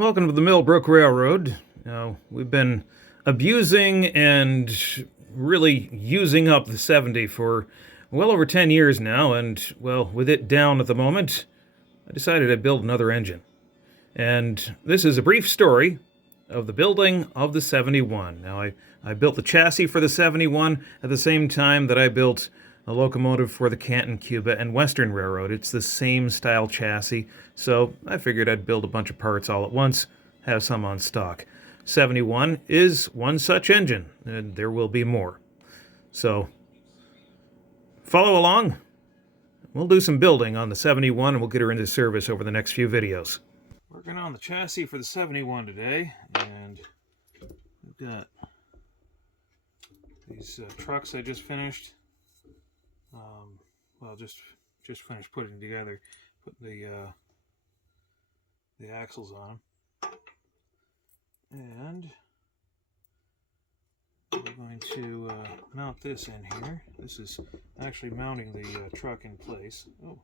Welcome to the Mill Brook Railroad. We've been abusing and really using up the 70 for well over 10 years now, and, well, with it down at the moment, I decided I'd build another engine. And this is a brief story of the building of the 71. Now, I built the chassis for the 71 at the same time that I built a locomotive for the Canton, Cuba, and Western Railroad. It's the same style chassis, so I figured I'd build a bunch of parts all at once, have some on stock. 71 is one such engine, and there will be more. So, follow along. We'll do some building on the 71, and we'll get her into service over the next few videos. Working on the chassis for the 71 today, and we've got these trucks I just finished. Well, just finished putting together, putting the axles on them, and we're going to mount this in here. This is actually mounting the truck in place. Oh,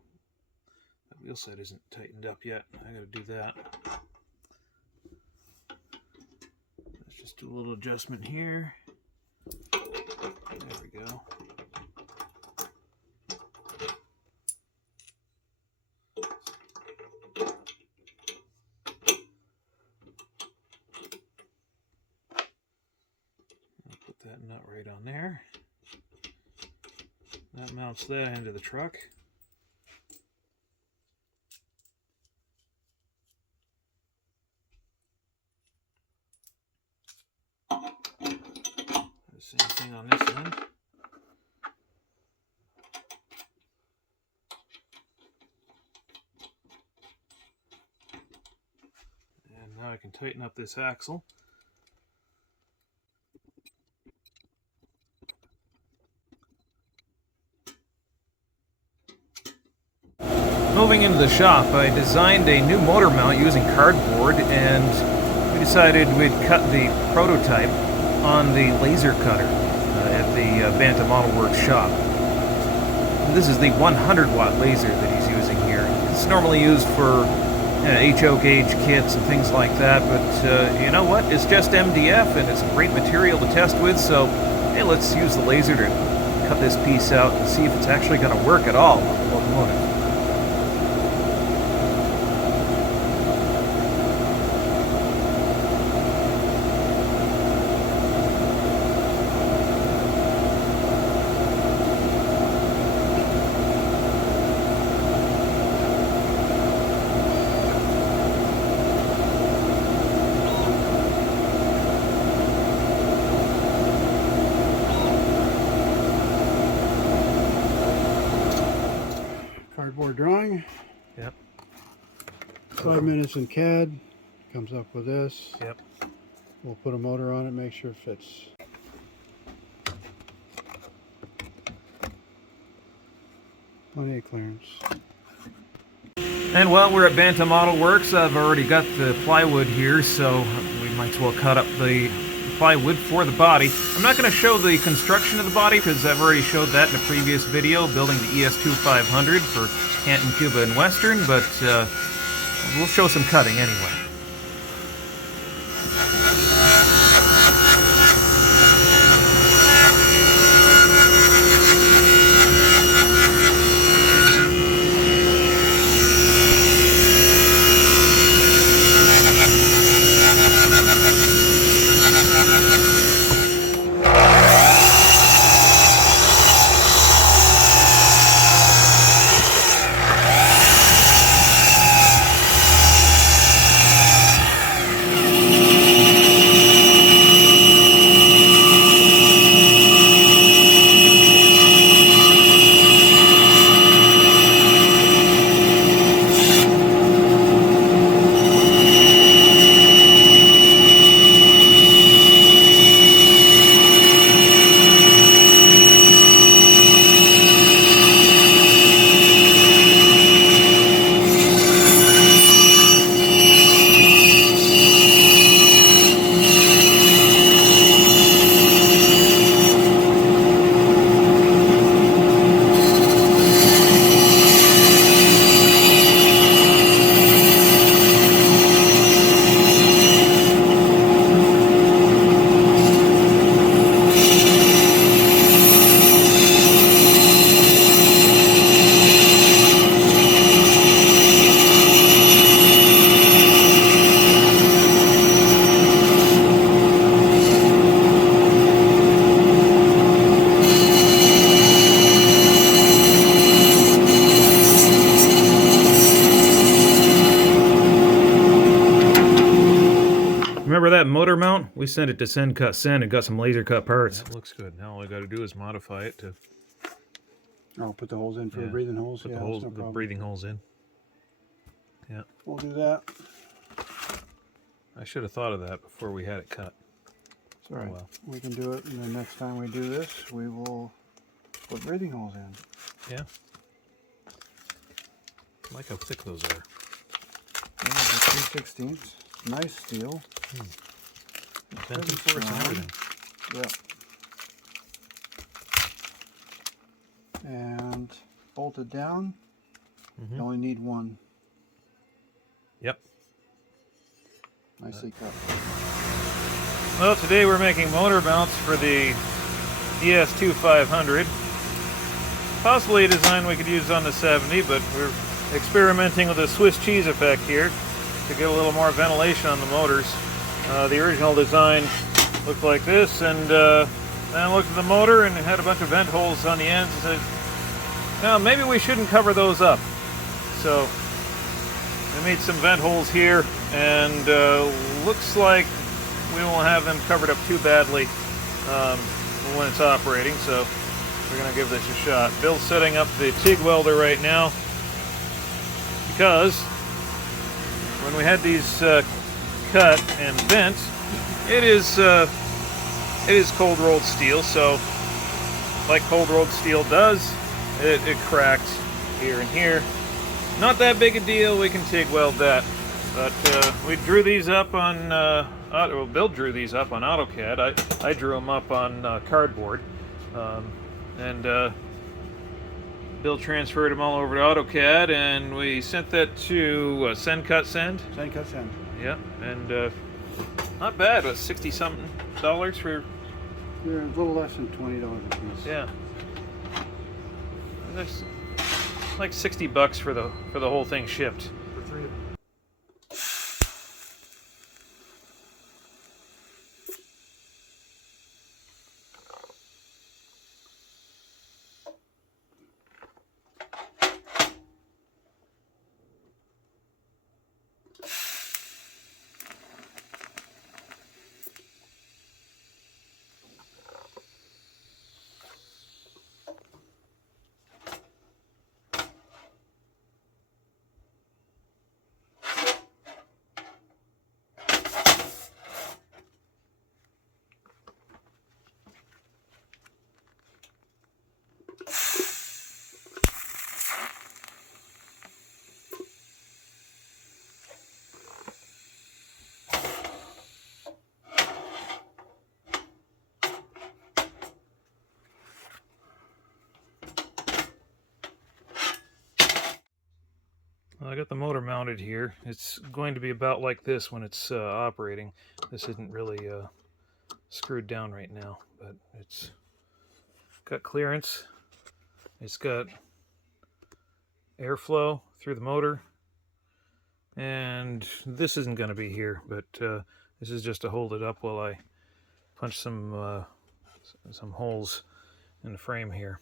that wheel set isn't tightened up yet. I got to do that. Let's just do a little adjustment here. There we go. That nut right on there. That mounts that into the truck. The same thing on this end. And now I can tighten up this axle. Moving into the shop, I designed a new motor mount using cardboard, and we decided we'd cut the prototype on the laser cutter at the Bantam Model Works shop. This is the 100-watt laser that he's using here. It's normally used for HO gauge kits and things like that, but you know what? It's just MDF, and it's a great material to test with, so hey, let's use the laser to cut this piece out and see if it's actually going to work at all on the locomotive. Cardboard drawing. Yep. 5 minutes in CAD. Comes up with this. Yep. We'll put a motor on it, make sure it fits. Plenty of clearance. And while we're at Bantam Model Works, I've already got the plywood here, so we might as well cut up the plywood for the body. I'm not going to show the construction of the body because I've already showed that in a previous video, building the ES-2-500 for Canton, Cuba, and Western, but we'll show some cutting anyway. Remember that motor mount? We sent it to Send Cut Send and got some laser cut parts. That looks good. Now all I got to do is modify it to Oh, put the holes in for the breathing holes. put Yeah, the holes, that's no the problem. breathing holes in. Yeah, We'll do that. I should have thought of that before we had it cut. It's all right. Oh, well. We can do it, and the next time we do this, we will put breathing holes in. Yeah. I like how thick those are. Yeah, 3/16. Nice steel. Venting force and everything. Yep. And bolted down. You only need one. Yep. Nicely cut. Well, today we're making motor mounts for the ES-2-500. Possibly a design we could use on the 70, but we're experimenting with a Swiss cheese effect here to get a little more ventilation on the motors. The original design looked like this, and then I looked at the motor and it had a bunch of vent holes on the ends and said, "Now maybe we shouldn't cover those up." So we made some vent holes here, and looks like we won't have them covered up too badly when it's operating, so we're going to give this a shot. Bill's setting up the TIG welder right now because when we had these cut and bent, it is cold rolled steel, so like cold rolled steel does, it cracked here and here. Not that big a deal, we can TIG weld that. But we drew these up on, well, Bill drew these up on AutoCAD. I drew them up on cardboard. And Bill transferred them all over to AutoCAD, and we sent that to Send Cut Send. Send cut send. Yeah, and not bad. It was $60-something for. They're a little less than $20 a piece. Yeah. And there's like $60 for the whole thing shipped. For 3 of them. I got the motor mounted here. It's going to be about like this when it's operating. This isn't really screwed down right now, but it's got clearance. It's got airflow through the motor, and this isn't going to be here, but this is just to hold it up while I punch some holes in the frame here.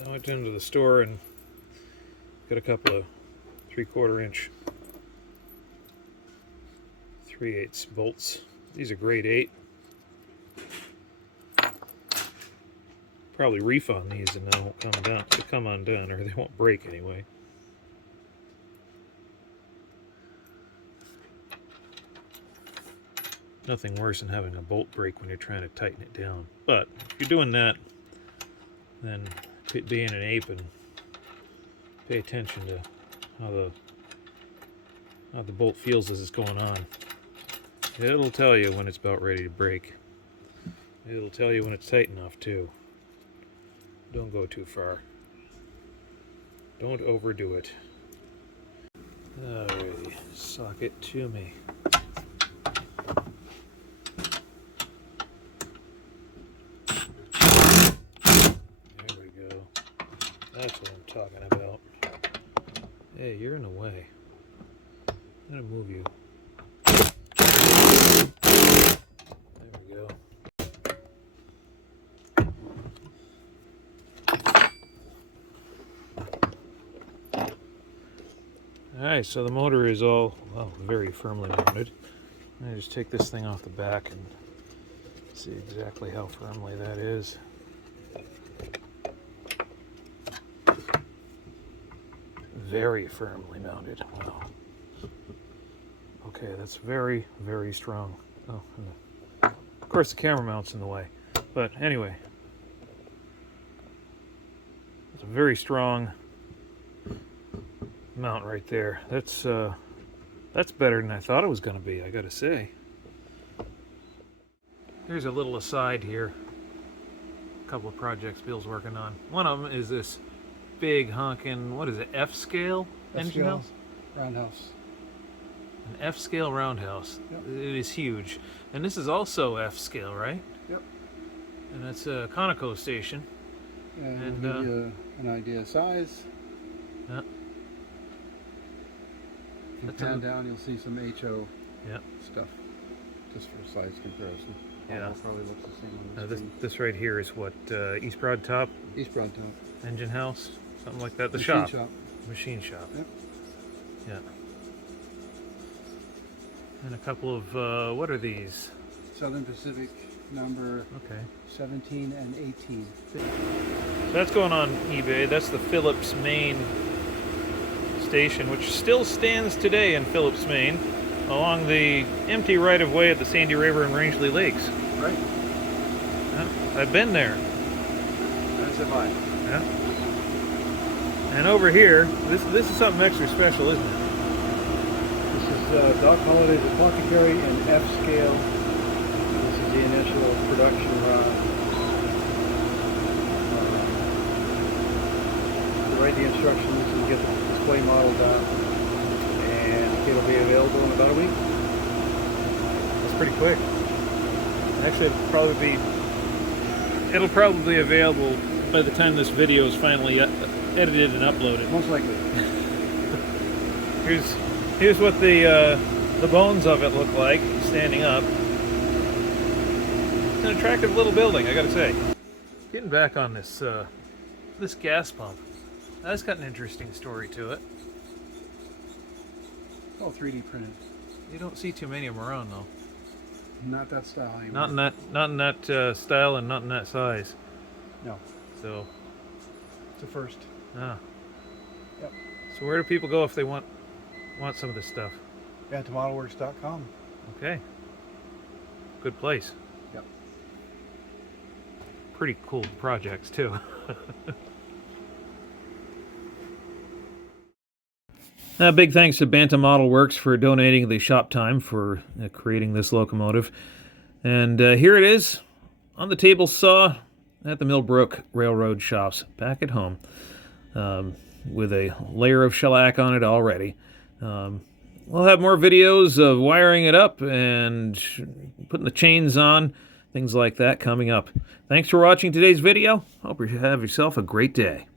I went into the store and got a couple of 3/4 inch 3/8 bolts. These are grade 8. Probably reef on these and they won't come undone, or they won't break anyway. nothing worse than having a bolt break when you're trying to tighten it down. But if you're doing that, then quit being an ape and pay attention to how the bolt feels as it's going on. It'll tell you when it's about ready to break. It'll tell you when it's tight enough too. Don't go too far. Don't overdo it. Alrighty, sock it to me. There we go. That's what I'm talking about. Hey, you're in the way. I'm gonna move you. There we go. Alright, so the motor is all, well, very firmly mounted. I just take this thing off the back and see exactly how firmly that is. Very firmly mounted. Wow. Okay, that's very, very strong. Oh, of course the camera mount's in the way. But anyway, it's a very strong mount right there. That's better than I thought it was going to be, I gotta say. Here's a little aside here. A couple of projects Bill's working on. One of them is this big honkin', what is it, F-scale engine house? Roundhouse. An F-scale roundhouse. Yep. It is huge. And this is also F-scale, right? Yep. And that's a Conoco station. And give you an idea of size. Yeah. If you pan down, you'll see some HO stuff, just for size comparison. Yeah. It probably looks the same on the This, screen. this right here is what, East Broad Top East Broad Top. engine house? Something like that. The Machine shop. Machine shop. Yep. Yeah. And a couple of, what are these? Southern Pacific number Okay. 17 and 18. That's going on eBay. That's the Phillips, Maine station, which still stands today in Phillips, Maine, along the empty right-of-way at the Sandy River and Rangeley Lakes. Right. Yeah, I've been there. As have I. Yeah. And over here, this is something extra special, isn't it? This is Doc Holliday's Apothecary in F scale. This is the initial production run. You write the instructions and get the display model done, and it'll be available in about a week. That's pretty quick. Actually, it'll probably be available by the time this video is finally edited and uploaded. Most likely. Here's what the bones of it look like standing up. It's an attractive little building, I gotta say. Getting back on this this gas pump. That's got an interesting story to it. It's all 3D printed. You don't see too many of them around though. Not that style anymore. Not in that style and not in that size. No. So. It's a first. Ah. Yep. So where do people go if they want some of this stuff? BantamModelWorks.com. Okay. Good place. Yep. Pretty cool projects too. Big thanks to Bantam Model Works for donating the shop time for creating this locomotive. And here it is on the table saw at the Mill Brook Railroad shops back at home with a layer of shellac on it already. We'll have more videos of wiring it up and putting the chains on, things like that coming up. Thanks for watching today's video. Hope you have yourself a great day.